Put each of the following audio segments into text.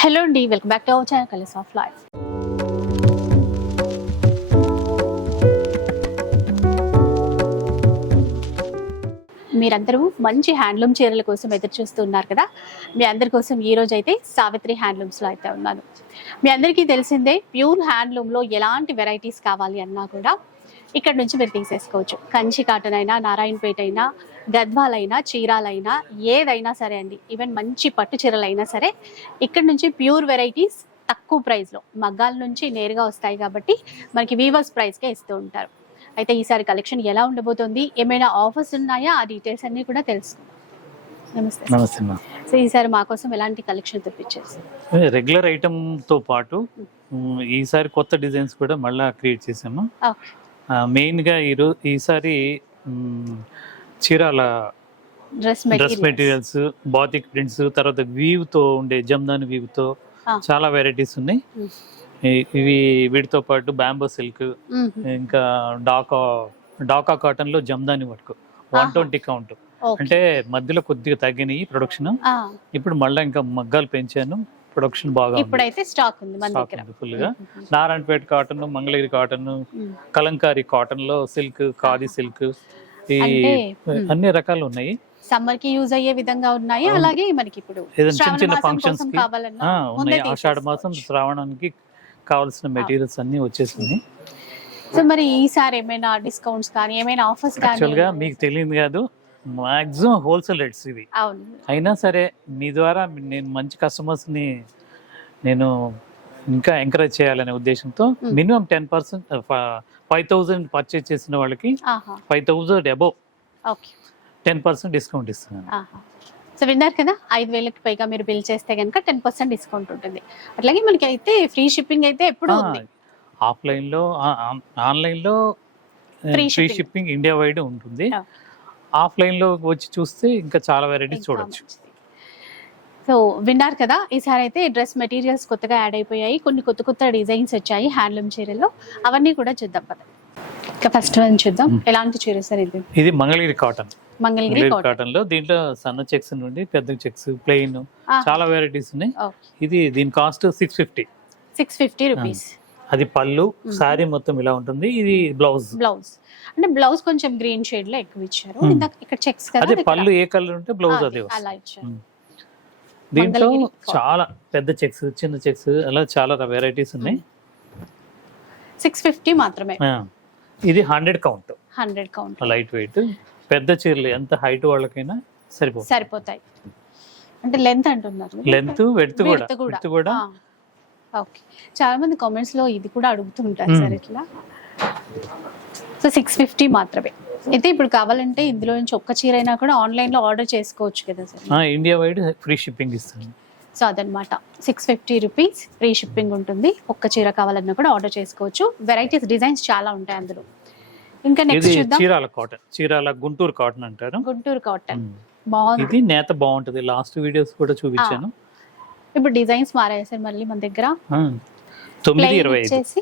Hello అండి, welcome back to our channel colours of life. మీరందరూ మంచి హ్యాండ్లూమ్ చీరల కోసం ఎదురు చూస్తున్నారు కదా. మీ అందరి కోసం ఈ రోజు అయితే సావిత్రి హ్యాండ్లూమ్స్లో అయితే ఉన్నాను. మీ అందరికీ తెలిసిందే, ప్యూర్ హ్యాండ్లూమ్లో ఎలాంటి వెరైటీస్ కావాలి అన్నా కూడా ఇక్కడ నుంచి మీరు తీసేసుకోవచ్చు. కంచి కాటన్ అయినా, నారాయణపేట అయినా, గద్వాల్ అయినా, చీరాలైనా, ఏదైనా సరే అండి. ఈవెన్ మంచి పట్టు చీరలు అయినా సరే ఇక్కడ నుంచి ప్యూర్ వెరైటీస్ తక్కువ ప్రైస్లో మగ్గాల నుంచి నేరుగా వస్తాయి కాబట్టి మనకి వీవర్స్ ప్రైస్కే ఇస్తూ ఉంటారు. అయితే ఈసారి కలెక్షన్ ఎలా ఉండబోతుంది, ఏమైనా ఆఫర్స్ ఉన్నాయా, ఆ డీటెయిల్స్ అన్ని కూడా తెలుసుకుందాం. నమస్తే. నమస్తే. సో ఈసారి మా కోసం ఎలాంటి కలెక్షన్ తెప్పించేసి రెగ్యులర్ ఐటమ్తో పాటు ఈసారి కొత్త డిజైన్స్ కూడా మళ్ళీ క్రియేట్ చేసాము. మెయిన్గా ఈసారి Chirala dress materials, batik prints, తర్వాత వీవ్తో ఉండే జమ్దాని వీవ్తో చాలా వెరైటీస్ ఉన్నాయి. ఇవి వీటితో పాటు బ్యాంబో సిల్క్, ఇంకా డాకా కాటన్ లో జమ్దాని వర్క్ 120 కౌంట్. అంటే మధ్యలో కొద్దిగా తగ్గినాయి ప్రొడక్షన్. ఇప్పుడు మళ్ళీ ఇంకా మగ్గాలు పెంచాను, ప్రొడక్షన్ బాగా ఇప్పుడైతే స్టాక్ ఉంది ఫుల్ గా. Narayanpet cotton, Mangalagiri cotton, Kalamkari cotton లో సిల్క్, ఖాదీ సిల్క్, ఈ అన్ని రకాలు ఉన్నాయి. సమ్మర్ కి యూజ్ అయ్యే విధంగా ఉన్నాయి. అలాగే మనకి ఇప్పుడు చిన్న చిన్న ఫంక్షన్స్ కి ఉన్నాయి. ఆషాఢ మాసం, శ్రావణానికి కావాల్సిన మెటీరియల్స్ అన్ని వచ్చేసింది. సో మరి ఈసారి ఏమైనా డిస్కౌంట్స్ కానీ, ఏమైనా ఆఫర్స్ కానీ? యాక్చువల్ గా మీకు తెలియదు కాదు, మాక్సిమం హోల్సేల్ రేట్స్ ఇవి. అయినా సరే మీ ద్వారా నేను మంచి కస్టమర్స్ ని నేను ఇంకా ఎంకరేజ్ చేయాలనే ఉద్దేశంతో మినిమం 10%, 5,000 పర్చేజ్ చేసిన వాళ్ళకి 5,000 అబోవ్ 10% డిస్కౌంట్ ఇస్తున్నాను. సో విన్నారు కదా, 5,000కి పైగా మీరు బిల్ చేస్తే కనుక 10% డిస్కౌంట్ ఉంటుంది. అట్లాగే మనకి అయితే ఫ్రీ షిప్పింగ్ అయితే ఎప్పుడు ఉంది. ఆఫ్లైన్ లో, ఆన్లైన్ లో ఫ్రీ షిప్పింగ్ ఇండియా వైడ్ ఉంటుంది. ఆఫ్లైన్ లో వచ్చి చూస్తే ఇంకా చాలా వెరైటీస్ చూడొచ్చు. సో విన్నారు కదా, ఈసారి అయితే డ్రెస్ మెటీరియల్స్ కొత్తగా యాడ్ అయిపోయాయి. కొన్ని కొత్త కొత్త డిజైన్స్ వచ్చాయి హ్యాండ్లూమ్ చీరల్లో. అవన్నీ కూడా చూద్దాం పద. ఇంకా ఫస్ట్ వన్ చూద్దాం. ఎలాంటి చీర సార్ ఇది? ఇది మంగళగిరి కాటన్. మంగళగిరి కాటన్ లో దీంట్లో సన్న చెక్స్ నుండి పెద్ద చెక్స్, ప్లెయిన్, చాలా వెరైటీస్ ఉన్నాయి. ఇది దీని కాస్ట్ 650 రూపీస్. అది పళ్ళు, సారీ మొత్తం ఇలా ఉంటుంది. ఇది బ్లౌజ్. అంటే బ్లౌజ్ కొంచెం గ్రీన్ షేడ్ లో ఎక్కువ ఇచ్చారు. ఇక్కడ చెక్స్ కదా, అదే పళ్ళు ఏ కలర్ ఉంటే బ్లౌజ్ అదే అలా ఇచ్చారు. దీంట్లో చాలా పెద్ద చెక్స్, చిన్న చెక్స్, అలా చాలా వెరైటీస్ ఉన్నాయి. 650 మాత్రమే. ఇది 100 కౌంట్. లైట్ వెయిట్, పెద్ద చీరలు ఎంత హైట్ వాళ్ళకైనా సరిపోతాయి. అంటే లెంత్ అంటున్నారు, లెంత్ వెడ్త్ కూడా. ఓకే, చాలా మంది కామెంట్స్ లో ఇది కూడా అడుగుతుంటారు సార్ ఇట్లా. సో 650 మాత్రమే. అయితే ఇప్పుడు కావాలంటే ఇందులో నుంచి ఒక్క చీర అయినా కూడా ఆన్లైన్ లో ఆర్డర్ చేసుకోవచ్చు కదా sir? India wide free shipping ఇస్తాను. సో అదనమాట, 650 రూపీస్ ఫ్రీ షిప్పింగ్ ఉంటుంది. ఒక్క చీర కావాలన్నా కూడా ఆర్డర్ చేసుకోవచ్చు. వెరైటీస్, డిజైన్స్ చాలా ఉంటాయి అందులో. ఇంకా నెక్స్ట్ చూద్దాం. చీరాల కాటన్, చీరాల గుంటూరు కాటన్ అంటారు. గుంటూరు కాటన్ బాగుంది. ఇది నేత బాగుంటది. లాస్ట్ వీడియోస్ కూడా చూపించాను. ఇప్పుడు డిజైన్స్ మారాయి సార్ మళ్ళీ మన దగ్గర. 925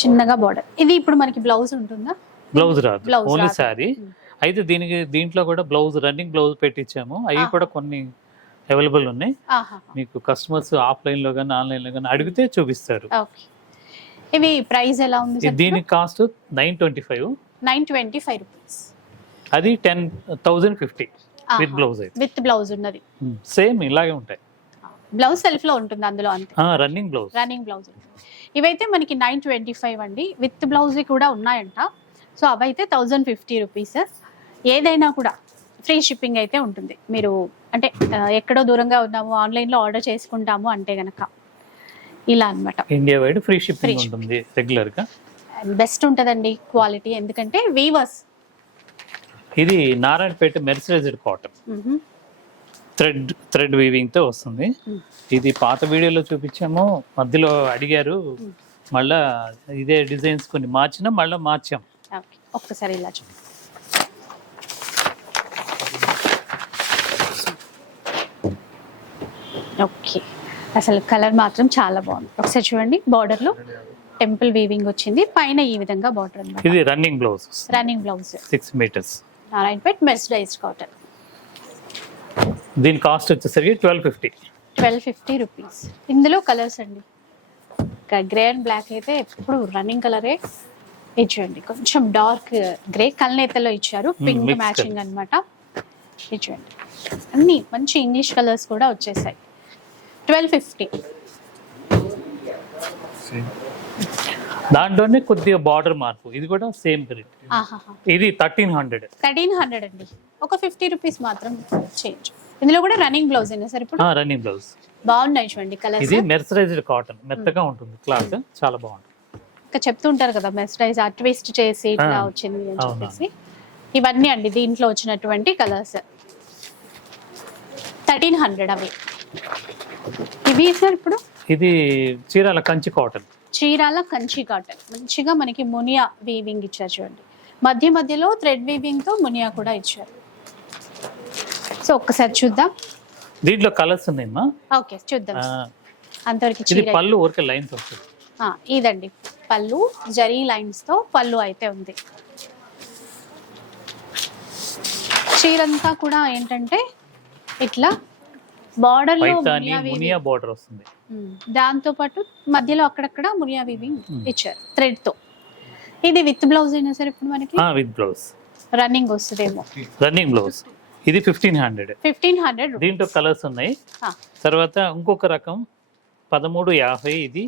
చిన్నగా బార్డర్. ఇది ఇప్పుడు మనకి బ్లౌజ్ ఉంటుందా? బ్లౌజ్ రాదు, ఓన్లీ సారీ. అయితే దీంట్లో కూడా బ్లౌజ్, రన్నింగ్ బ్లౌజ్ పెట్టించాము. అవి కూడా కొన్ని అవైలబుల్ ఉన్నాయి. మీకు కస్టమర్స్ ఆఫ్లైన్ లో కానీ ఆన్లైన్ లో కానీ అడిగితే చూపిస్తారు. ఇవి ప్రైస్ ఎలా ఉంది? దీని కాస్ట్ 925 రూపీస్. అది 10,050 విత్ బ్లౌజ్. విత్ బ్లౌజ్ ఉన్నది సేమ్ ఇలాగే ఉంటాయి. బ్లౌజ్ సెల్ఫ్ లో ఉంటుంది అందులో అంతే. Running blouse. ఇవైతే మనకి 925 అండి. విత్ బ్లౌజ్ కూడా ఉన్నాయంట. సో అవైతే 1050 రూపీస్. ఏదైనా కూడా ఫ్రీ షిప్పింగ్ అయితే ఉంటుంది. మీరు అంటే ఎక్కడో దూరంగా ఉన్నాము, ఆన్లైన్ లో ఆర్డర్ చేసుకుంటాము అంటే గనక ఇలా అన్నమాట. ఇండియా వైడ్ ఫ్రీ షిప్పింగ్ ఉంటుంది రెగ్యులర్ గా. బెస్ట్ ఉంటదండి క్వాలిటీ, ఎందుకంటే వీవర్స్. ఇది Narayanpet mercerised cotton, thread weaving తో వస్తుంది. ఇది పాత వీడియోలో చూపించాము, మధ్యలో అడిగారు, మళ్ళా ఇదే డిజైన్స్ కొన్ని మార్చాం. ఒక్కసారి ఇలా చూడండి. ఓకే, అసలు కలర్ మాత్రం చాలా బాగుంది. ఒకసారి చూడండి, బార్డర్ లో టెంపుల్ వీవింగ్ వచ్చింది, పైన ఈ విధంగా బార్డర్ అన్నమాట. ఇది running blouse 6 metres Narayanpet mercerised cotton. దీని కాస్ట్ వచ్చేసరికి 1250. 1250 రూపీస్. ఇందులో కలర్స్ అండి, గ్రే అండ్ బ్లాక్ అయితే ఎప్పుడు రన్నింగ్ కలరే. ఇచ్చేయండి కొంచెం డార్క్ గ్రే కల్నేతలో ఇచ్చారు, పింక్ mixed మ్యాచింగ్ అన్నమాట. ఇచ్చేయండి అన్ని మంచి ఇంగ్లీష్ కలర్స్ కూడా వచ్చేసాయి. 1250. దాంట్లోనే కొద్దిగా బార్డర్ మార్పు, ఇది కూడా సేమ్ రేట్. ఆహాహా, ఇది 1300. 1300 అండి, ఒక 50 రూపీస్ మాత్రం చేంజ్. ఇందులో కూడా రన్నింగ్ బ్లౌజ్ అయినా సార్ ఇప్పుడు రన్నింగ్ బ్లౌజ్. బాగున్నాయి చూడండి కలర్స్. ఇది మెర్సరైజ్డ్ కాటన్, మెత్తగా ఉంటుంది క్లాత్, చాలా బాగుంటుంది. ఇంకా చెప్తుంటారు కదా మెస్టైజ్ ట్విస్ట్ చేసి ఇట్లా వచ్చింది అని చెప్పేసి. ఇవన్నీ అండి దీంట్లో వచ్చినటువంటి కలర్స్. 1300 అవి. ఇవి సార్ ఇప్పుడు ఇది చీరాల కంచి కాటన్. చీరాల కంచి కాటన్, మంచిగా మనకి మునియా వీవింగ్ ఇచ్చారు చూడండి, మధ్య మధ్యలో థ్రెడ్ వీవింగ్ తో మునియా కూడా ఇచ్చారు. సో ఒక్కసారి చూద్దాం. దీంట్లో కలర్స్ ఉన్నాయమ్మా. ఓకే చూద్దాం. అంతవరకు ఇది చీర. పళ్ళు ఊరికే లైన్స్ వస్తుంది. ఇదండి పళ్ళు, జరీ లైన్స్ తో పళ్ళు అయితే ఉంది. చీరంతా కూడా ఏంటంటే ఇట్లా బార్డర్ లో మునియా బార్డర్ వస్తుంది. దాంతో పాటు మధ్యలో అక్కడక్కడ మునియా వీవింగ్ ఇచ్చారు థ్రెడ్ తో. ఇది విత్ బ్లౌజ్ అయినా సరే ఇప్పుడు మనకి విత్ బ్లౌజ్ రన్నింగ్ వస్తుందేమో. Running blouse. ఇది 1500. 1500. దీంట్లో కలర్స్ ఉన్నాయి. తర్వాత ఇంకొక రకం 1350. ఇది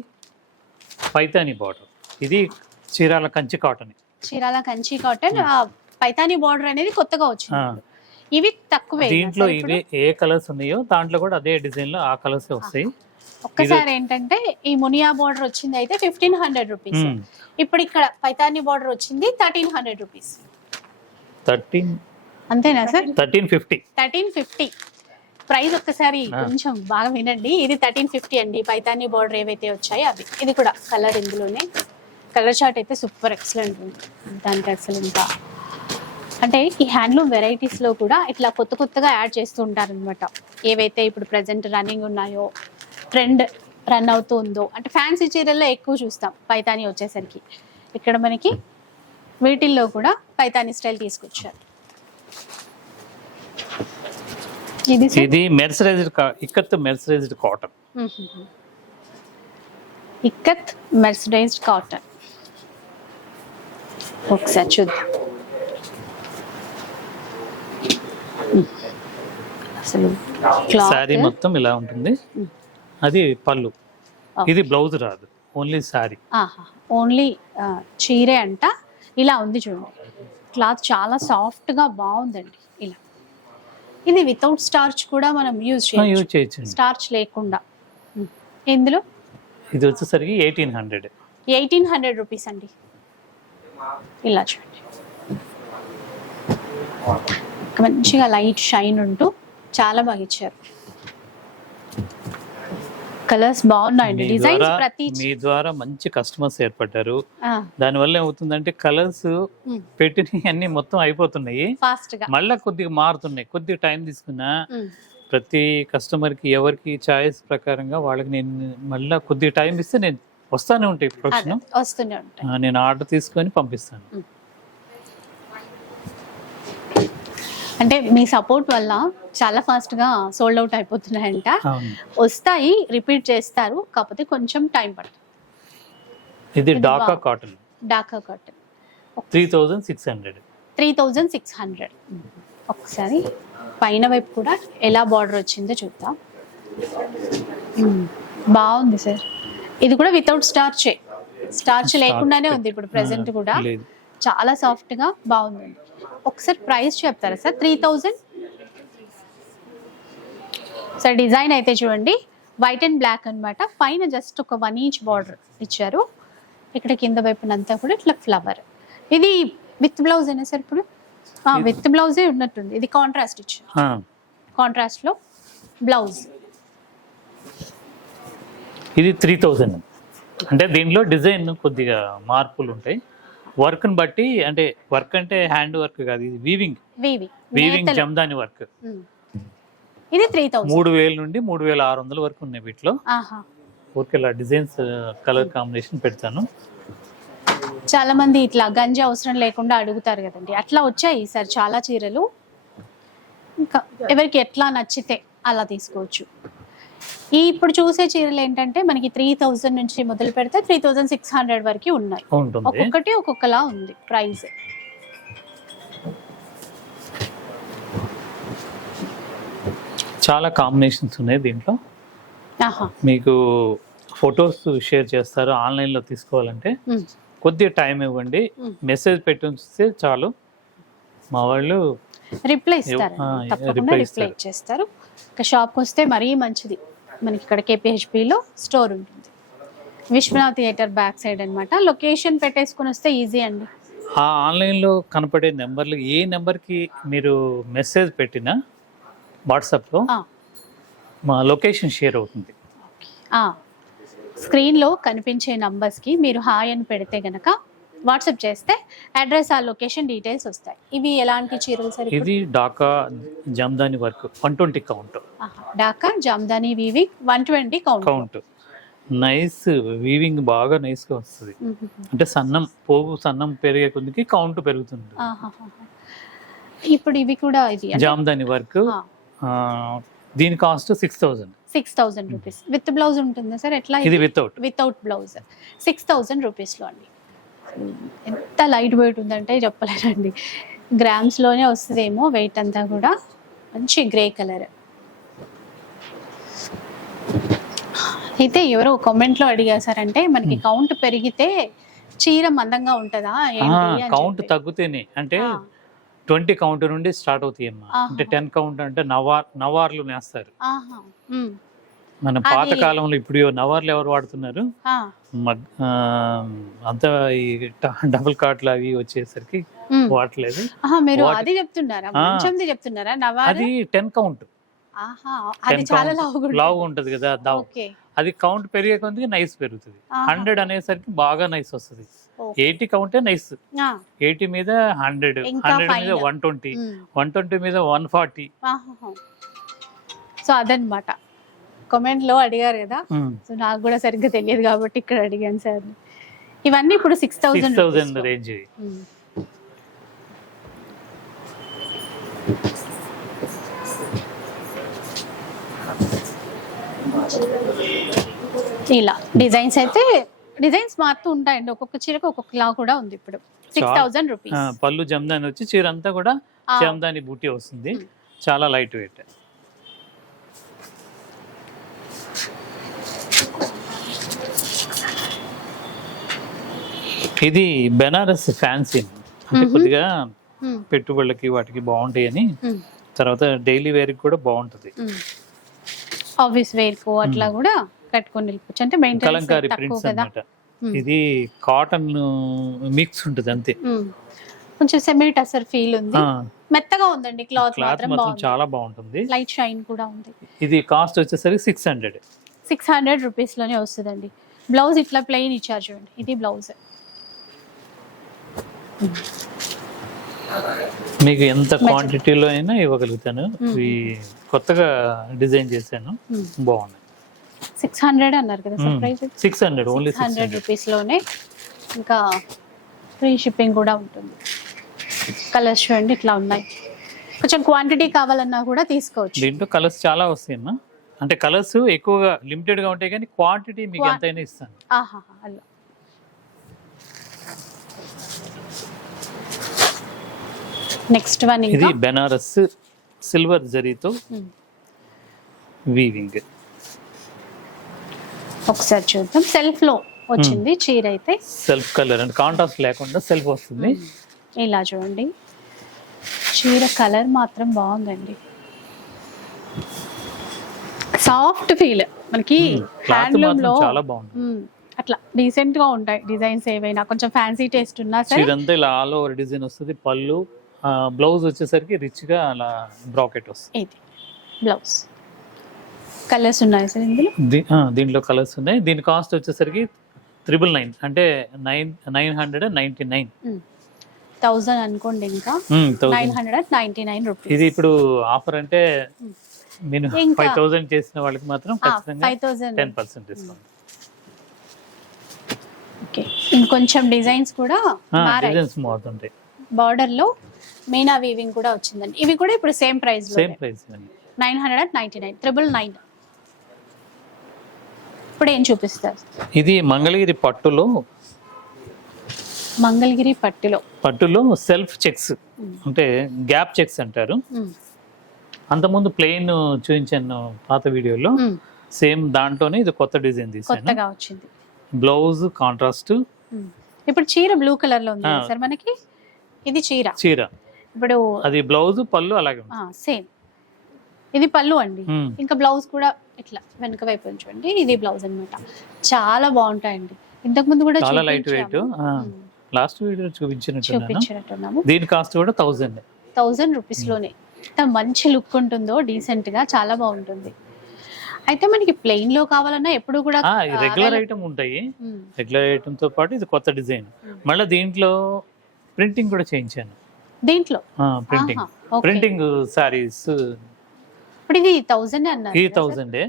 పైతాని బార్డర్, ఇది Chirala Kanchi cotton. Chirala Kanchi cotton Paithani border అనేది కొత్తగా వచ్చింది. ఇవి తక్కువే. దీంట్లో ఇవి ఏ కలర్స్ ఉన్నాయో దాంట్లో కూడా అదే డిజైన్ లో ఆ కలర్స్ వస్తాయి. ఒక్కసారి ఏంటంటే ఈ మునియా బార్డర్ వచ్చింది అయితే 1500 రూపీస్. ఇప్పుడు ఇక్కడ పైతాని బార్డర్ వచ్చింది 1300 రూపీస్. 13 అంతేనా సార్? 1350. 1350 ప్రైస్. ఒక్కసారి కొంచెం బాగా వినండి. ఇది 1350 అండి, పైతాని బార్డర్ ఏవైతే వచ్చాయో అవి. ఇది కూడా కలర్, ఇందులోనే కలర్ చార్ట్ అయితే సూపర్ ఎక్సలెంట్ ఉంది. దానికి అసలు ఇంకా అంటే ఈ హ్యాండ్లూమ్ వెరైటీస్ లో కూడా ఇట్లా కొత్త కొత్తగా యాడ్ చేస్తూ ఉంటారు అనమాట. ఏవైతే ఇప్పుడు ప్రెసెంట్ రన్నింగ్ ఉన్నాయో, ట్రెండ్ రన్ అవుతూ ఉందో, అంటే ఫ్యాన్సీ చీరల్లో ఎక్కువ చూస్తాం పైతాని వచ్చేసరికి. ఇక్కడ మనకి వీటిల్లో కూడా పైతాని స్టైల్ తీసుకొచ్చారు. ఇది mercerised ikat mercerised cotton. Ikat mercerised cotton. ఒకసారి చూద్దాం. అసలు సారీ మొత్తం ఇలా ఉంటుంది. అది పళ్ళు. ఇది బ్లౌజ్ రాదు, ఓన్లీ సారీ. ఓన్లీ చీరే అంట. ఇలా ఉంది చూడండి, క్లాత్ చాలా సాఫ్ట్ గా బాగుందండి. ఇలా ఇది వితౌట్ స్టార్చ్ కూడా మనం యూజ్ చేయొచ్చు, స్టార్చ్ లేకుండా. ఇందులో ఇది వచ్చేసరికి 1800. 1800 రూపీస్ అండి. ఇలా చూడండి, మంచిగా లైట్ షైన్ ఉంటూ చాలా బాగా ఇచ్చారు. కలర్స్ బాగున్నాయండి, డిజైన్స్ ప్రతి. మీ ద్వారా మంచి కస్టమర్స్ ఏర్పడ్డారు. దాని వల్ల ఏమవుతుందంటే కలర్స్ పెట్టిన అన్ని మొత్తం అయిపోతున్నాయి ఫాస్ట్ గా, మళ్ళీ కొద్దిగా మారుతున్నాయి. కొద్దిగా టైం తీసుకున్నా ప్రతి కస్టమర్ కి ఎవరికి చాయిస్ ప్రకారంగా వాళ్ళకి నేను మళ్ళీ కొద్దిగా టైం ఇస్తే నేను వస్తానే ఉంటాయి, ప్రొడక్షన్ వస్తూనే ఉంటాయి. నేను ఆర్డర్ తీసుకొని పంపిస్తాను. అంటే మీ సపోర్ట్ వల్ల చాలా ఫాస్ట్ గా సోల్డ్ అవుట్ అయిపోతున్నాయంట. వస్తాయి, రిపీట్ చేస్తారు, కాకపోతే కొంచెం టైం పడుతుంది. ఇది డాకా కాటన్. డాకా కాటన్ 3600. 3600. ఒకసారి పైన వైపు కూడా ఎలా బార్డర్ వచ్చిందో చూద్దాం. బాగుంది సార్. ఇది కూడా వితౌట్ స్టార్చ్, స్టార్చ్ లేకుండానే ఉంది ఇప్పుడు ప్రెసెంట్ కూడా. చాలా సాఫ్ట్ గా బాగుంది. ఒకసారి ప్రైస్ చెప్తారా సార్? 3000. సార్ డిజైన్ అయితే చూడండి, వైట్ అండ్ బ్లాక్ అన్నమాట. పైన జస్ట్ ఒక 1 ఇంచ్ బార్డర్ ఇచ్చారు. ఇక్కడ కింద వైపునంతా కూడా ఇట్లా ఫ్లవర్. ఇది విత్ బ్లౌజ్ అయినా సార్ ఇప్పుడు? విత్ బ్లౌజే ఉన్నట్టుంది. ఇది కాంట్రాస్ట్ ఇచ్చారు, కాంట్రాస్ట్ లో బ్లౌజ్. ఇది 3000. అంటే దీనిలో డిజైన్ కొద్దిగా మార్పులు ఉంటాయి వర్క్ ని బట్టి. అంటే వర్క్ అంటే హ్యాండ్ వర్క్ కాదు, ఇది వీవింగ్ జమ్దాని వర్క్. ఇది 3000. 3000 నుండి 3600 వరకు ఉన్నాయి వీటిలో. ఊరికే ఇలా డిజైన్స్ కలర్ కాంబినేషన్ పెడతాను. చాలా మంది ఇట్లా గంజి అవసరం లేకుండా అడుగుతారు కదండి, అట్లా వచ్చాయి సార్ చాలా చీరలు. ఇంకా ఎవరికి ఎట్లా నచ్చితే అలా తీసుకోవచ్చు. ఇప్పుడు చూసే చీరలు ఏంటంటే మనకి 3000 నుంచి మొదలు పెడితే 3600 వరకు ఉన్నాయి. ఉంటుంది. ఒక్కొక్కటి ఒక్కొక్కలా ఉంది ప్రైస్. చాలా కాంబినేషన్స్ ఉన్నాయి దీంట్లో. మీకు ఫొటోస్ షేర్ చేస్తారు ఆన్లైన్లో తీసుకోవాలంటే. కొద్దిగా టైం ఇవ్వండి, మెసేజ్ పెట్టి ఉంచితే చాలు, మా వాళ్ళు రిప్లై ఇస్తారు, తప్పకుండా రిప్లై ఇచ్చేస్తారు. ఇక షాప్కి వస్తే మరీ మంచిది. మనకి ఇక్కడ కేపీహెచ్పిలో స్టోర్ ఉంటుంది, విశ్వనాథ్ థియేటర్ బ్యాక్ సైడ్ అన్నమాట. లొకేషన్ పెట్టేసుకుని వస్తే ఈజీ అండి. ఆ ఆన్లైన్లో కనపడే నెంబర్లు ఏ నెంబర్కి మీరు మెసేజ్ పెట్టినా వాట్సాప్లో మా లొకేషన్ షేర్ అవుతుంది. స్క్రీన్లో కనిపించే నంబర్స్కి మీరు హాయ్ అని పెడితే గనక వాట్సాప్ చేస్తే అడ్రస్, ఆ లొకేషన్ డీటెయిల్స్ వస్తాయి. ఇవి ఎలాంటి చీరలు సార్? ఇది Dhaka Jamdani work 120 count. Dhaka Jamdani weaving 120 count. Nice weaving, బాగా నైస్ గా వస్తుంది. అంటే పోగు సన్నం పెరిగే కొద్దికి కౌంట్ పెరుగుతుంది. ఇప్పుడు ఇవి కూడా ఇది జామ్దాని వర్క్, దీని కాస్ట్ 6000 రూపీస్. విత్ బ్లౌజ్ ఉంటుందా సార్? ఎట్లా? ఇది వితౌట్ బ్లౌజ్ 6000 రూపీస్ లో అండి. ఎంత లైట్ వెయిట్ ఉందంటే చెప్పలేనండి. గ్రామ్స్ లోనే వస్తుందేమో వెయిట్ అంతా కూడా. మంచి గ్రే కలర్. అయితే ఎవరో కామెంట్ లో అడిగారు సార్, అంటే మనకి కౌంట్ పెరిగితే చీర మందంగా ఉంటుందా? కౌంట్ తగ్గుతేనే, అంటే 20 కౌంట్ నుండి స్టార్ట్ అవుతాయి అమ్మా. అంటే 10 కౌంట్ అంటే నవార్లు నేస్తారు. మన పాత కాలంలో, ఇప్పుడు నవార్లు ఎవరు వాడుతున్నారు? అంతా ఈ డబుల్ కాట్లు అవి వచ్చేసరికి వాడలేదు. మీరు అది చెప్తున్నారా? చెప్తున్నారా? అది 10 కౌంట్. లావు ఉంటది కదా, అది కౌంట్ పెరిగే కొద్దిగా నైస్ పెరుగుతుంది. 100 అనేసరికి బాగా నైస్ వస్తుంది. 80 కౌంటే నైస్. 80 మీద 100, 100 మీద 120, 120 మీద 140. సో అదనమాట. కామెంట్ లో అడిగారు కదా, సో నాకు కూడా సరిగ్గా తెలియదు కాబట్టి ఇక్కడ అడిగాను సార్. ఇవన్నీ ఇప్పుడు 6000 రేంజ్. ఇలా డిజైన్స్ అయితే డిజైన్స్ మారుతూ ఉంటాయండి. ఒక్కొక్క చీరకు ఒక్కొక్కలా కూడా ఉంది. ఇప్పుడు 6000 రూపీస్. పళ్ళు జమ్దాని వచ్చి చీర అంతా కూడా జమ్దాని బూటీ వస్తుంది. చాలా లైట్ వెయిట్. ఇది బెనారస్ ఫ్యాన్సీ, అంటే కొద్దిగా పెట్టుబడులకి వాటికి బాగుంటాయి అని. తర్వాత డైలీ వేర్ కూడా బాగుంటది. ఆఫీస్ వేర్ కో అట్లా కూడా కట్టుకొని వెళ్ళిపోవచ్చు. అంటే కలంకారీ ప్రింట్స్ అన్నమాట. ఇది కాటన్ మిక్స్ ఉంటుంది అంతే. కొంచెం సెమీ టసర్ ఫీల్ ఉంది. మెత్తగా ఉందండి. క్లాత్ మాత్రం చాలా బాగుంటుంది. లైట్ షైన్ కూడా ఉంది. ఇది కాస్ట్ వచ్చేసరికి 600 రూపీస్ లోనే వస్తుందండి. బ్లౌజ్ ఇట్లా ప్లెయిన్ ఇచ్చారు చూడండి. ఇది బ్లౌజ్. మీకు ఎంత క్వాంటిటీలో అయినా ఇవ్వగలుగుతాను. ఇవి కొత్తగా డిజైన్ చేశాను, బాగున్నాయి. 600 అన్నారు కదా సార్ ప్రైస్? 600 ఓన్లీ 600 రూపీస్ లోనే. ఇంకా ఫ్రీ షిప్పింగ్ కూడా ఉంటుంది. కలర్స్ చూడండి ఇట్లా ఉన్నాయి. కొంచెం క్వాంటిటీ కావాలన్నా కూడా తీసుకోవచ్చు. దీంట్లో కలర్స్ చాలా వస్తాయి అమ్మా. అంటే కలర్స్ ఎక్కువగా లిమిటెడ్ గా ఉంటాయి, కానీ క్వాంటిటీ మీకు ఎంతైనా ఇస్తాను. అలా నెక్స్ట్ వన్ ఇది బెనారస్ సిల్వర్ జరీతో వీవింగ్. ఒకసారి చూద్దాం. సెల్ఫ్ లో వచ్చింది చీర అయితే. సెల్ఫ్ కలర్ అంటే కాంట్రాస్ట్ లేకుండా సెల్ఫ్ వస్తుంది. ఇలా చూడండి, చీర కలర్ మాత్రం బాగుందండి. Soft feel. మనకి హ్యాండ్లూమ్ లో చాలా బాగుంది. అట్లా డీసెంట్ గా ఉంటాయి డిజైన్స్. ఏవైనా కొంచెం ఫ్యాన్సీ టేస్ట్ ఉన్నా సరే ఇదంతా ఇలా ఆల్ ఓవర్ డిజైన్ వస్తుంది. పళ్ళు, బ్లౌజ్ వచ్చేసరికి రిచ్ గా అలా బ్రాకెట్ వస్తుంది. ఇది బ్లౌజ్. కలర్స్ ఉన్నాయి సార్ ఇందులో? దీంట్లో కలర్స్ ఉన్నాయి. దీని కాస్ట్ వచ్చేసరికి 999, అంటే 999. 1000 అనుకోండి. ఇంకా 999 రూపీస్. ఇది ఇప్పుడు ఆఫర్ అంటే నేను 5000 చేసిన వాళ్ళకి మాత్రం ఖచ్చితంగా 10% డిస్కౌంట్. ఓకే, ఇంకొంచెం డిజైన్స్ కూడా మారుతుంటాయి. బార్డర్ లో మీనా వీవింగ్ కూడా వచ్చిందండి. ఇవి కూడా ఇప్పుడు సేమ్ ప్రైస్ లో. 999, 999. ఇప్పుడు ఏం చూపిస్తారు? ఇది మంగళగిరి మంగళగిరి పట్టులో సెల్ఫ్ చెక్స్ అంటే గ్యాప్ చెక్స్ అంటారు. అంతకుముందు ప్లెయిన్ చూపించాను పాత వీడియోలో, సేమ్ దాంట్లోనే ఇది కొత్త డిజైన్ తీసాను, కొత్తగా వచ్చింది. Blouse contrast. ఇప్పుడు చీర బ్లూ కలర్ లో ఉంది సార్ మనకి, ఇది చీర. ఇప్పుడు అది బ్లౌజ్, పళ్ళు అలాగే సేమ్. ఇది పళ్ళు అండి, ఇంకా బ్లౌజ్ కూడా ఇట్లా వెనక వైపు ఉంచండి. ఇది బ్లౌజ్ అన్నమాట. చాలా బాగుంటాయండి. ఇంతకు ముందు కూడా చాలా లైట్ వెయిట్. లాస్ట్ వీడియో చూపించినట్టున్నాము. దీని కాస్ట్ కూడా 1000 రూపీస్ లోనే. ఎంత మంచి లుక్ ఉంటుందో, డీసెంట్ గా, చాలా బాగుంటుంది. అయితే మనకి ప్లెయిన్ లో కావాలన్నా ఎప్పుడు కూడా రెగ్యులర్ ఐటమ్ ఉంటాయి. రెగ్యులర్ ఐటమ్ తో పాటు ఇది కొత్త డిజైన్. మళ్ళీ దీంట్లో ప్రింటింగ్ కూడా చేయించాను. దీంట్లో ప్రింటింగ్ సారీస్. ఇప్పుడు ఇది 1000 అన్నారు. ఇది 1000.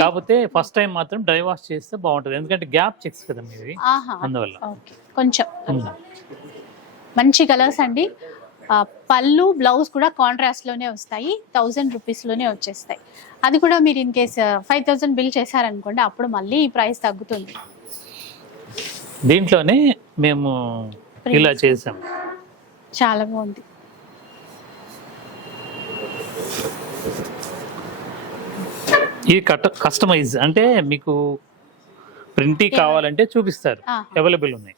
కాకపోతే ఫస్ట్ టైం మాత్రం డ్రై వాష్ చేస్తే బాగుంటది, ఎందుకంటే గ్యాప్ చెక్స్ కదా మీది, అందువల్ల. కొంచెం మంచి కలర్స్ అండి. పళ్ళు, బ్లౌజ్ కూడా కాంట్రాస్ట్ లోనే వస్తాయి. 1000 రూపీస్ లోనే వచ్చేస్తాయి. అది కూడా మీరు ఇన్ కేస్ 5000 బిల్ చేశారనుకోండి, అప్పుడు మళ్ళీ ఈ ప్రైస్ తగ్గుతుంది. దీంట్లోనే మేము ఇలా చేసాం. చాలా బాగుంది. ఈ కస్టమైజ్ అంటే మీకు ప్రింట్ కావాలంటే చూపిస్తారు, అవైలబుల్ ఉన్నాయి.